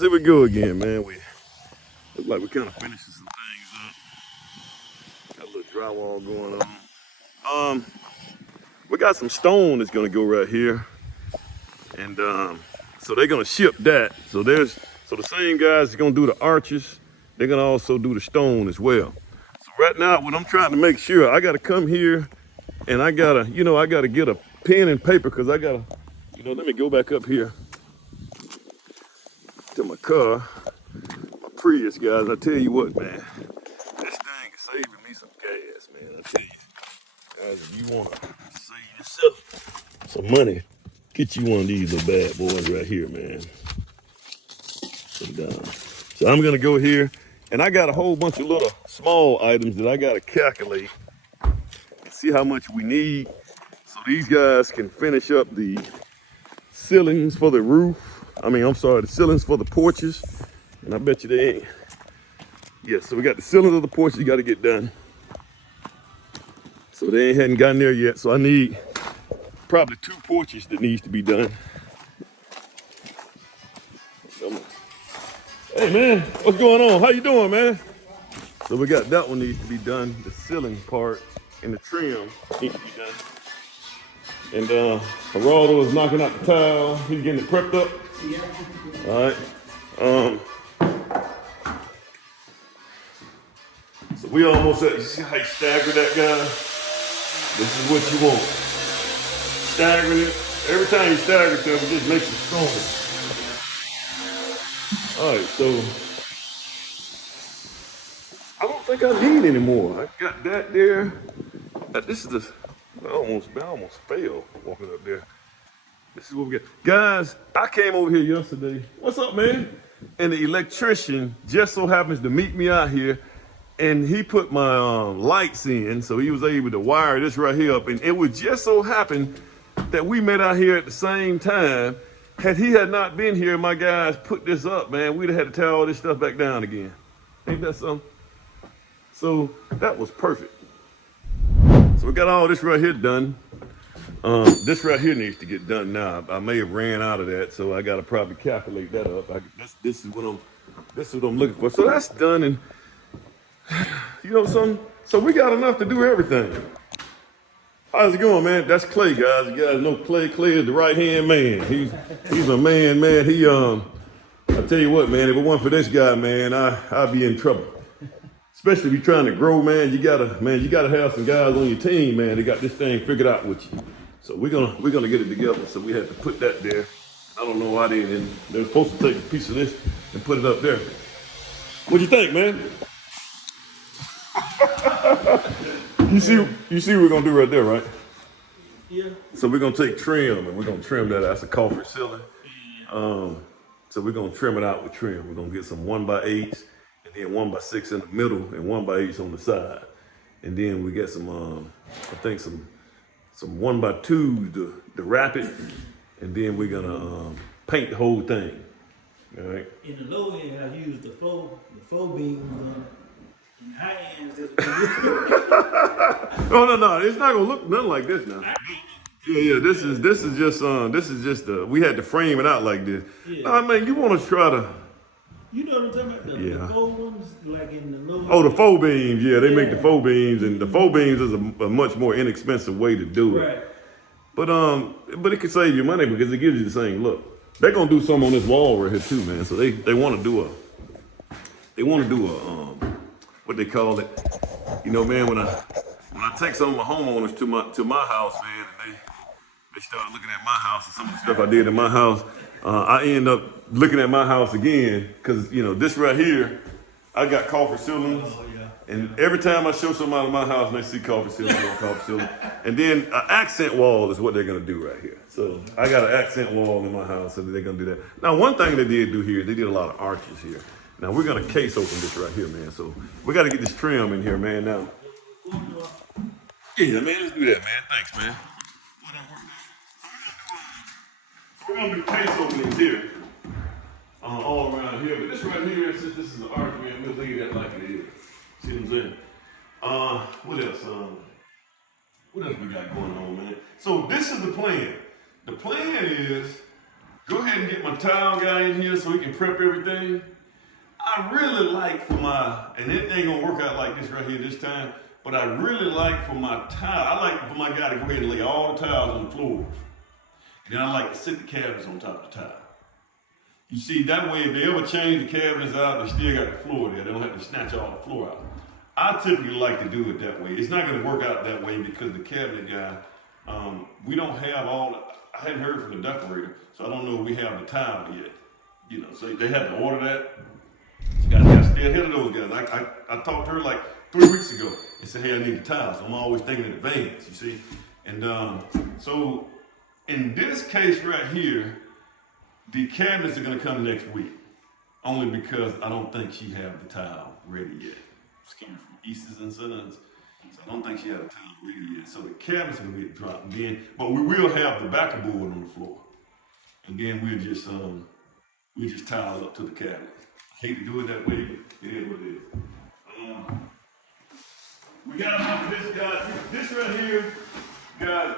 guys, here we go again, man. We look like we kind of finishing some things up. Got a little drywall going on. We got some stone that's gonna go right here, and so they're gonna ship that. So the same guys that's gonna do the arches, they're gonna also do the stone as well. So right now, what I'm trying to make sure, I gotta come here, and I gotta get a pen and paper because I gotta, let me go back up here to my car. Prius, guys. I tell you what, man, this thing is saving me some gas, man. I tell you, guys, if you want to save yourself some money, get you one of these little bad boys right here, man. So I'm gonna go here, and I got a whole bunch of little small items that I gotta calculate and see how much we need, so these guys can finish up the ceilings for the roof. The ceilings for the porches. And I bet you they ain't. Yeah, so we got the ceilings of the porch you got to get done. So they hadn't gotten there yet. So I need probably 2 porches that needs to be done. Hey man, what's going on? How you doing, man? So we got that one needs to be done. The ceiling part and the trim needs to be done. And Geraldo is knocking out the tile. He's getting it prepped up. Yeah. All right. So we almost at, you see how you stagger that, guy? This is what you want. Staggering it. Every time you stagger it, it just makes it stronger. All right, so I don't think I need any more. I got that there. This is I almost failed walking up there. This is what we got. Guys, I came over here yesterday. What's up, man? And the electrician just so happens to meet me out here. And he put my lights in, so he was able to wire this right here up. And it would just so happen that we met out here at the same time. Had he not been here, my guys put this up, man, we'd have had to tear all this stuff back down again. Ain't that something? So that was perfect. So we got all this right here done. This right here needs to get done now. I may have ran out of that, so I gotta probably calculate that up. This is what I'm looking for. So that's done, and so we got enough to do everything. How's it going, man? That's Clay, guys. You guys know Clay. Clay is the right-hand man. He's a man. I tell you what, man, if it wasn't for this guy, man, I'd be in trouble. Especially if you're trying to grow, man, you gotta have some guys on your team, man. They got this thing figured out with you. So we're gonna get it together. So we had to put that there. I don't know why they didn't. They're supposed to take a piece of this and put it up there. What you think, man? You see what we're gonna do right there, right? Yeah. So we're gonna take trim and we're gonna trim that. That's a coffer ceiling. So we're gonna trim it out with trim. We're gonna get some 1x8s and then 1x6 in the middle and 1x8s on the side. And then we get some I think some 1x2s to wrap it. And then we're gonna paint the whole thing. All right. In the low end, I use the flow beam. High end is No. It's not gonna look nothing like this now. Yeah. This is just we had to frame it out like this. Yeah. No, I mean, you want to try to. You know what I'm talking about? The faux ones, like in the low. Oh, the faux beams. Yeah, they make the faux beams, and the faux beams is a much more inexpensive way to do it. Right. But it could save you money because it gives you the same look. They're gonna do something on this wall right here too, man. So they want to do a what they call it. You know, man, when I take some of my homeowners to my house, man, and they started looking at my house and some of the stuff I did in my house, I end up looking at my house again because this right here, I got coffer ceilings. Oh, yeah. And every time I show somebody in my house and they see coffer ceiling, and then an accent wall is what they're gonna do right here. So I got an accent wall in my house, so they're gonna do that. Now, one thing they did do here, they did a lot of arches here. Now we're gonna case open this right here, man. So we gotta get this trim in here, man, now. Yeah, man, let's do that, man. Thanks, man. We're gonna do case openings here. All around here. But this right here, since this is an arch, man, we'll leave that like it is. See what I'm saying? What else? What else we got going on, man? So this is the plan. The plan is go ahead and get my tile guy in here so he can prep everything. I really like for my, and it ain't gonna work out like this right here this time, but I really like for my tile, I like for my guy to go ahead and lay all the tiles on the floors. And then I like to sit the cabinets on top of the tile. You see, that way if they ever change the cabinets out, they still got the floor there. They don't have to snatch all the floor out. I typically like to do it that way. It's not gonna work out that way because the cabinet guy, we don't have I hadn't heard from the decorator, so I don't know if we have the tile yet. You know, so they had to order that. You gotta stay ahead of those guys. I talked to her like 3 weeks ago and said, hey, I need the tile. So I'm always thinking in advance, you see. And so in this case right here, the cabinets are gonna come next week, only because I don't think she have the tile ready yet. It's coming from Easters and Sons, so I don't think she had the tile ready yet. So the cabinets are gonna get dropped, and then, but we will have the backer board on the floor, and then we'll just tile up to the cabinet. I hate to do it that way, but it is what it is. We got this guy, this right here, guys.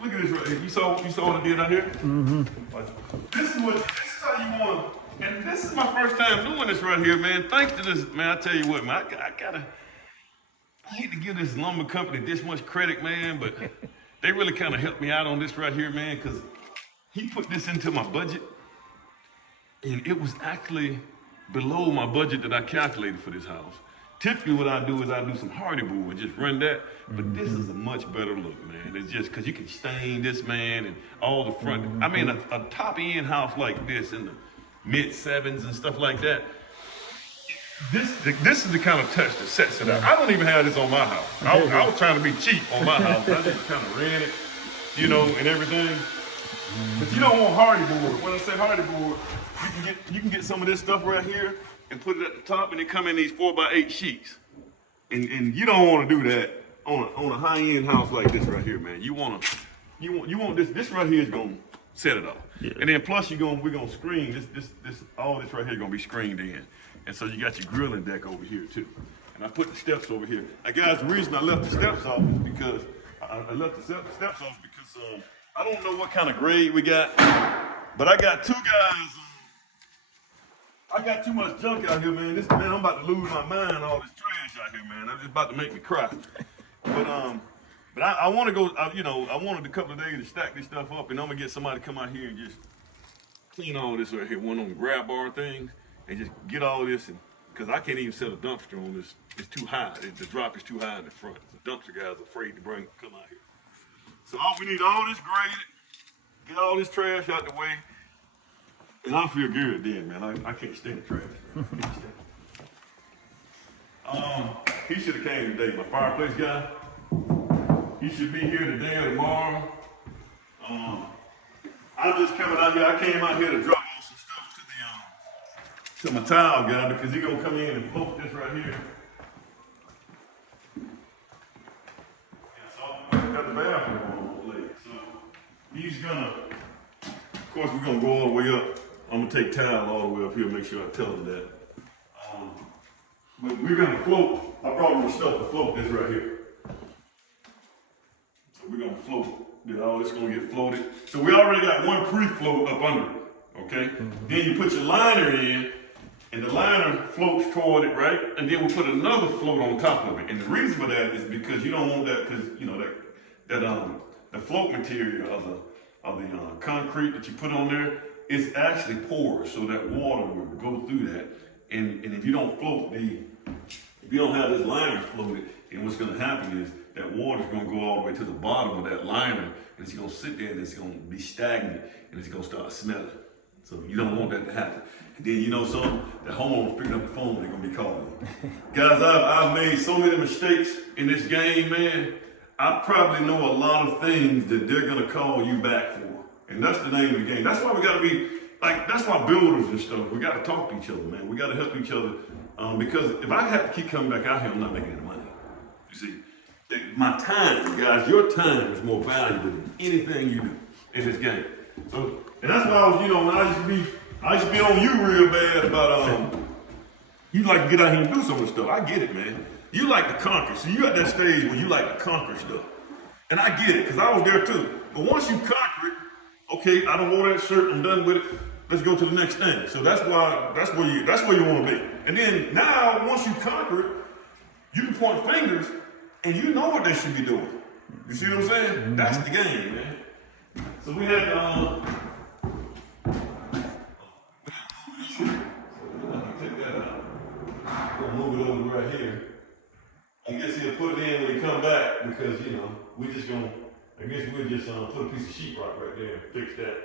Look at this right here. You saw what I did out here? Mm-hmm. This is how you want to, and this is my first time doing this right here, man. Thanks to this, man, I tell you what, man, I hate to give this lumber company this much credit, man, but they really kind of helped me out on this right here, man, because he put this into my budget, and it was actually below my budget that I calculated for this house. Typically what I do is I do some hardy board, just run that, but this is a much better look, man. It's just because you can stain this, man, and all the front. I mean, a top-end house like this in the mid-7s and stuff like that, this is the kind of touch that sets it out. I don't even have this on my house. I was trying to be cheap on my house. I just kind of ran it, you know, and everything. But you don't want hardy board. When I say hardy board, you can get some of this stuff right here and put it at the top, and it come in these 4x8 sheets. And you don't want to do that on a high-end house like this right here, man. You want this right here is gonna set it off. Yeah. And then plus we're gonna screen all this right here gonna be screened in. And so you got your grilling deck over here too. And I put the steps over here. Now guys, the reason I left the steps off is because I left the steps off because I don't know what kind of grade we got, but I got two guys. I got too much junk out here, man. I'm about to lose my mind. All this trash out here, man. That's just about to make me cry. But I want to go. I wanted a couple of days to stack this stuff up, and I'm gonna get somebody to come out here and just clean all this right here. One of them grab bar things, and just get all this, and because I can't even set a dumpster on this. It's too high. The drop is too high in the front. The dumpster guys are afraid to come out here. So we need all this graded, get all this trash out the way. And I feel good then, man. I can't stand trash. He should have came today, my fireplace guy. He should be here today or tomorrow. I'm just coming out here. I came out here to drop off some stuff to my tile guy because he's gonna come in and poke this right here. Yeah, so I got the bathroom on the leg. So he's gonna, of course, we're gonna go all the way up. I'm gonna take tile all the way up here and make sure I tell him that. But we're gonna float. I brought him the stuff to float this right here. So we're gonna float. All this gonna get floated. So we already got one pre-float up under it, okay? Then you put your liner in, and the liner floats toward it, right? And then we put another float on top of it. And the reason for that is because you don't want that, because you know the float material of the concrete that you put on there, it's actually porous, so that water will go through that. And if you don't float if you don't have this liner floated, then what's gonna happen is that water's gonna go all the way to the bottom of that liner, and it's gonna sit there and it's gonna be stagnant, and it's gonna start smelling. So you don't want that to happen. And then you know something, the homeowner's picking up the phone, they're gonna be calling you. Guys, I've made so many mistakes in this game, man. I probably know a lot of things that they're gonna call you back for. And that's the name of the game. That's why we gotta be, that's why builders and stuff, we gotta talk to each other, man. We gotta help each other. Because if I have to keep coming back out here, I'm not making any money. You see, my time, guys, your time is more valuable than anything you do in this game. So, and that's why I was, when I used to be on you real bad about, you like to get out here and do some of the stuff. I get it, man. You like to conquer. So you at that stage where you like to conquer stuff. And I get it, because I was there too. But once you conquer it, Okay, I don't want that shirt. I'm done with it. Let's go to the next thing. So that's where you want to be. And then now, once you conquer it, you can point fingers, and you know what they should be doing. You see what I'm saying? That's the game, man. So we had take that out. We'll move it over right here. I guess he'll put it in when he come back because we just gonna. I guess we'll just put a piece of sheetrock right there and fix that.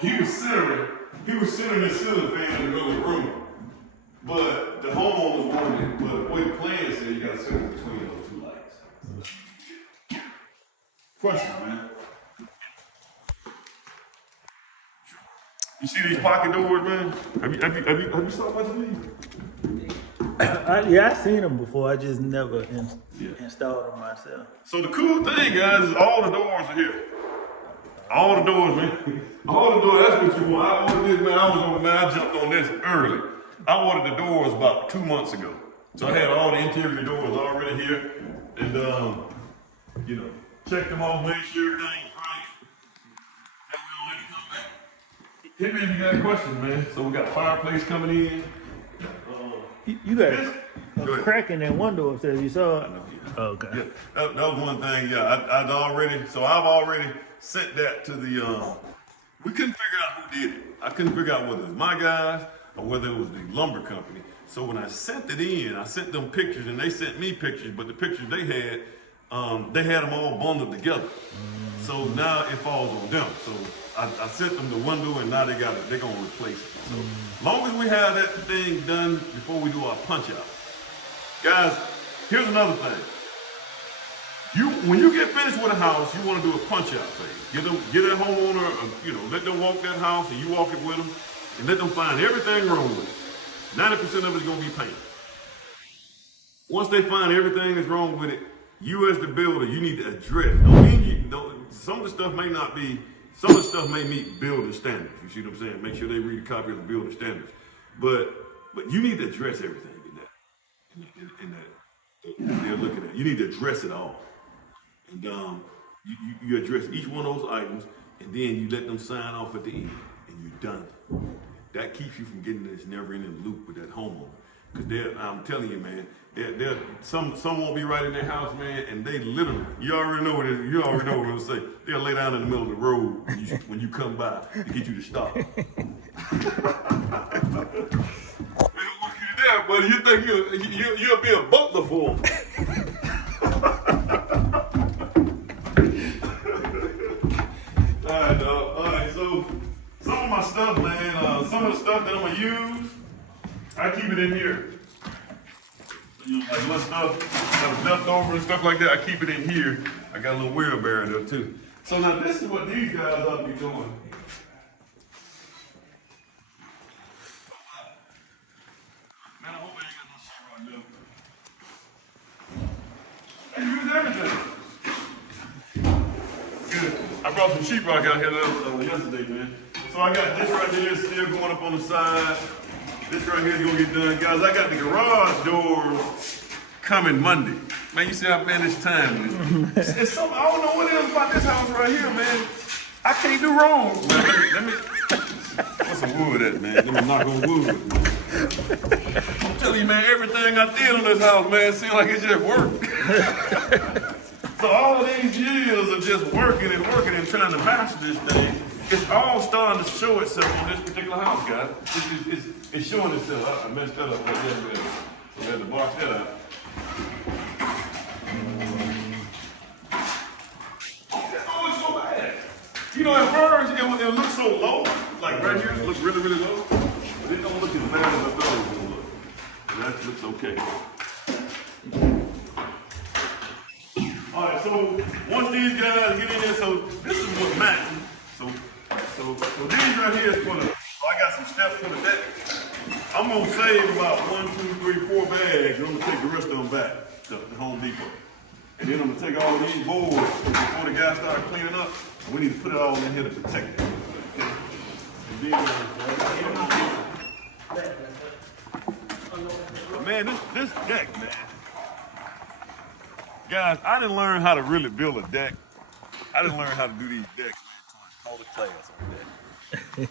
He was centering the ceiling fan in the middle of the room, but the homeowners wanted it. But the way the plan said, you got to center between those two lights. Question, man. You see these pocket doors, man? Have you saw much of these? Yeah, I seen them before. I just never installed them myself. So the cool thing, guys, is all the doors are here. All the doors, man. All the doors. That's what you want. I ordered this, man. I jumped on this early. I ordered the doors about 2 months ago. So I had all the interior doors already here, and checked them off, made sure everything's right. Then we don't have to come back. Hit me if you got questions, man. So we got fireplace coming in. You got a crack in that window upstairs. You saw it? I know, yeah. Oh, okay. Yeah, that was one thing. Yeah, I've already sent that to the. We couldn't figure out who did it. I couldn't figure out whether it was my guys or whether it was the lumber company. So when I sent it in, I sent them pictures, and they sent me pictures. But the pictures they had them all bundled together. So now it falls on them. So I sent them the window, and now they're gonna replace it. So as long as we have that thing done before we do our punch out. Guys, here's another thing. When you get finished with a house, you want to do a punch out phase. Get that homeowner, let them walk that house, and you walk it with them, and let them find everything wrong with it. 90% of it's gonna be paint. Once they find everything that's wrong with it, you as the builder, you need to address. Some of the stuff may meet builder standards. You see what I'm saying? Make sure they read a copy of the builder standards. But you need to address everything in that they're looking at. You need to address it all. And you address each one of those items, and then you let them sign off at the end, and you're done. That keeps you from getting this never-ending loop with that homeowner. Because I'm telling you, man, some won't be right in their house, man, and they literally, you already know what I'm gonna say. They'll lay down in the middle of the road when you come by to get you to stop. They don't want you to there, buddy. You think you'll be a butler for them. All right, so some of my stuff, man, some of the stuff that I'm gonna use, I keep it in here. Like little stuff that was left over and stuff like that, I keep it in here. I got a little wheelbarrow there too. So now this is what these guys ought to be doing. Man, I hope I ain't got no sheetrock. I use everything. Good. I brought some sheetrock out here yesterday, man. So I got this right here still going up on the side. This right here is gonna get done. Guys, I got the garage doors coming Monday. Man, you see how man this time is. It's something, I don't know what it is about this house right here, man. I can't do wrong. Let me what's some wood at, man? Let me knock on wood. I'm telling you, man, everything I did on this house, man, seems like it just worked. So all of these years of just working and trying to master this thing, it's all starting to show itself on this particular house, guys. It's showing itself. I messed that up right there. So I had to box that out. Oh, it's so bad. At first it looks so low, like right here, it looks really, really low. But it don't look as bad as I thought it was gonna look. And that looks okay. All right, so once these guys get in there, so this is what Matt. So these right here is for the. I got some steps for the deck. I'm gonna save about 1, 2, 3, 4 bags. And I'm gonna take the rest of them back to Home Depot. And then I'm gonna take all these boards before the guys start cleaning up. We need to put it all in here to protect it. Okay? And then, man, this deck, man. Guys, I didn't learn how to really build a deck. I didn't learn how to do these decks, man, all the class on that.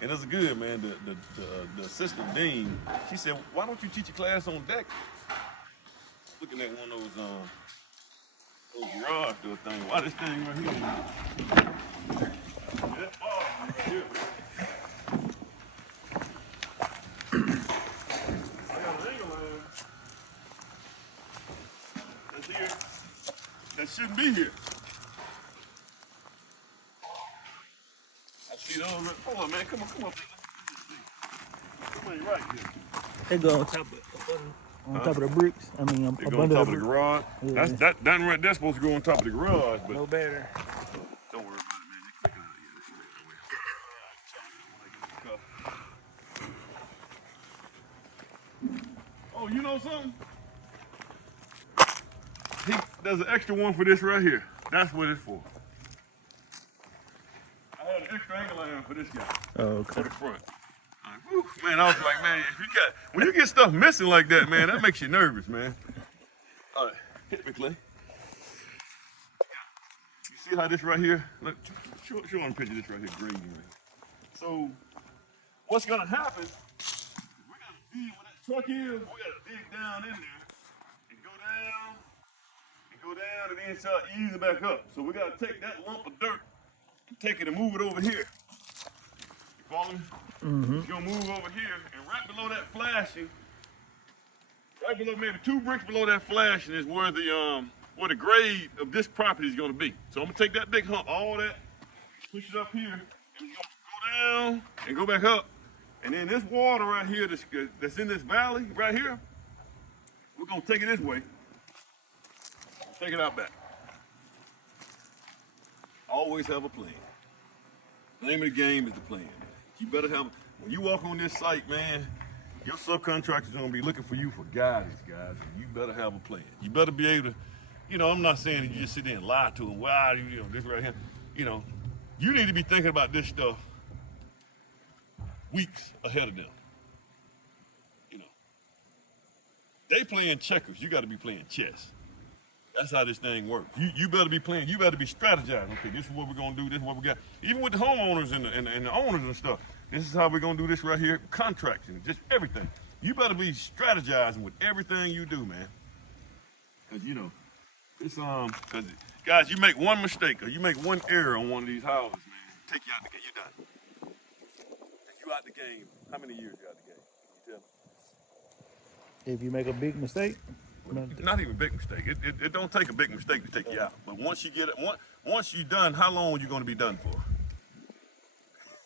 And it's good, man. The assistant dean, she said, "Why don't you teach a class on deck?" Looking at one of those garage door things. Why this thing right here? That bar right here. I got an angle line. That's here. That shouldn't be here. I see those. Hold on, man. Come on. Come on, right here. They go on top of the bricks. I mean, They go on top of the garage. Yeah. That right there supposed to go on top of the garage, but No better. don't worry about it, man. They click it out. Yeah, oh, you know something? There's an extra one for this right here. That's what it's for. I had an extra angle line for this guy. Oh, For okay. the front. Whew, man, I was like, man, when you get stuff missing like that, man, that makes you nervous, man. All right, hit me, Clay. You see how this right here? Look, show them a picture of this right here, grading right here. So, what's gonna happen? We gotta dig where that truck is. We gotta dig down in there and go down, and then start easing back up. So we gotta take that lump of dirt, take it and move it over here. You follow me? Mm-hmm. It's gonna move over here, and right below that flashing, right below, maybe 2 bricks below that flashing, is where the grade of this property is gonna be. So I'm gonna take that big hump, all that, push it up here, and it's gonna go down and go back up. And then this water right here that's in this valley right here, we're gonna take it this way, take it out back. Always have a plan. The name of the game is the plan. You better have, when you walk on this site, man, your subcontractor's gonna be looking for you for guidance, guys. And you better have a plan. You better be able to, I'm not saying that you just sit there and lie to them. Why, this right here. You need to be thinking about this stuff weeks ahead of them. They playing checkers. You got to be playing chess. That's how this thing works. You better be playing. You better be strategizing. Okay, this is what we're gonna do. This is what we got. Even with the homeowners and the owners and stuff. This is how we're gonna do this right here. Contracts and just everything. You better be strategizing with everything you do, man. Cause it's cause guys, you make one mistake or you make one error on one of these houses, man, take you out the game. You're done. And you out the game. How many years you out the game? You tell me. If you make a big mistake, Not even a big mistake. It don't take a big mistake to take you out. But once you get it, once you're done, how long are you going to be done for?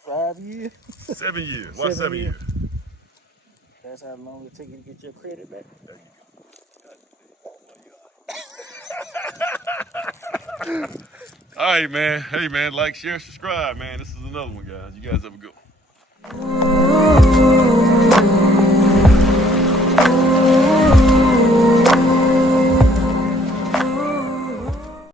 5 years. 7 years. Why 7 years? That's how long it take you to get your credit back. There you go. All right, man. Hey, man. Like, share, subscribe, man. This is another one, guys. You guys have a good one.